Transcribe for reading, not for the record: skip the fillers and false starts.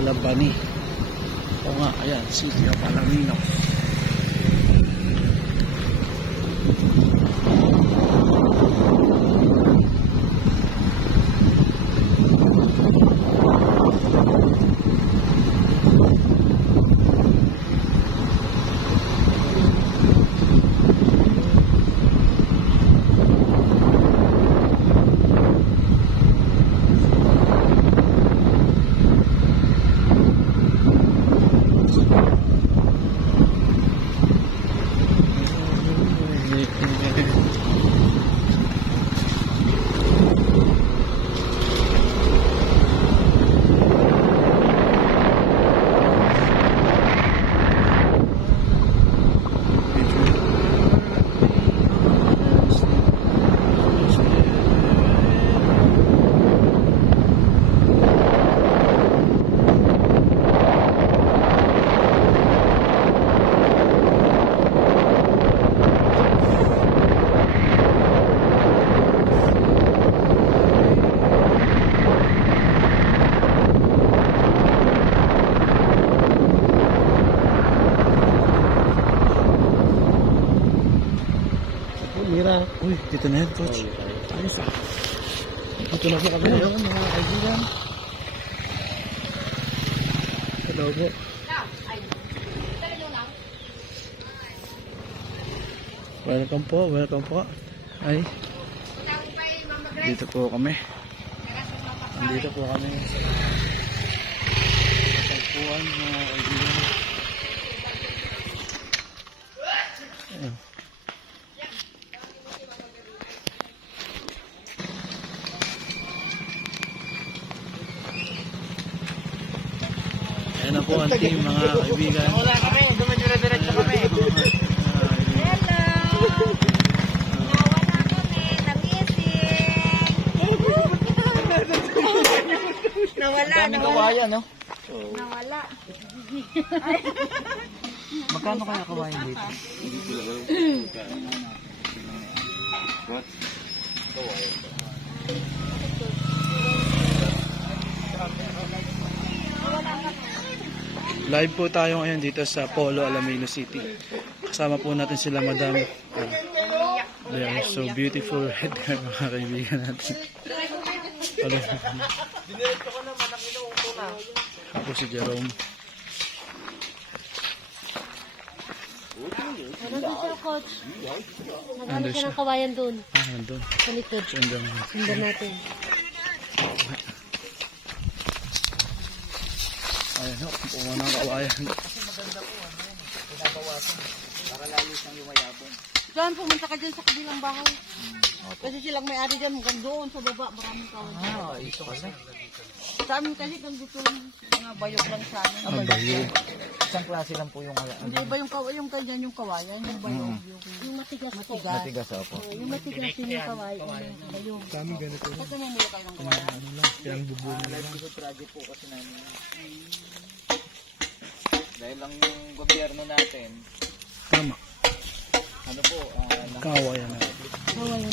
Alabani. O nga, ayan, City of Alaminos. Mira, uy, dito na yan, coach. Ayos ah. Dito na po kami ngayon, mga kaibigan. Hello po. Welcome po, welcome po. Ay, dito po kami. Dito po kami sa tagpuan, mga kaibigan. Ayun. Ayan na po ang team, mga kaibigan. Wala kami, dumidire-diretso kami. Hello! Nawala, Daming kawayan, no? Nawala. Magkano kaya kawayan dito? Live po tayo ngayon dito sa Polo, Alaminos City. Kasama po natin sila Madam. They are so beautiful right there, mga kaibigan natin. Ako si Jerome. Nandun siya, coach. Naghanap siya ng kawayan dun. Nandun. Sa likod. Sundan. Sundan natin. Ayan o, pumunta ng kawayan. Para lalo siyang yumayabong. Diyan, pumunta ka dyan sa kabilang bahay. Kasi silang may-ari dyan, hanggang doon sa baba, maraming kawayan. Ito kasi. Sa amin kasi, hanggang dito lang, mga bayog lang sa amin. Ang bayo. Isang klase lang po yung Hindi ba yung kawayan, yung ganyan yung kawayan, yung bayog, Yung matigas po. matigas ako. Yung matigas din yung kawayan. Yung Kami ganito. Kasi mamula kayo ng kawayan. Yung bubong na lang. Livelihood project po kasi namin. Dahil lang yung gobyerno natin, Tama. ano po, Kawayan na. kawayan.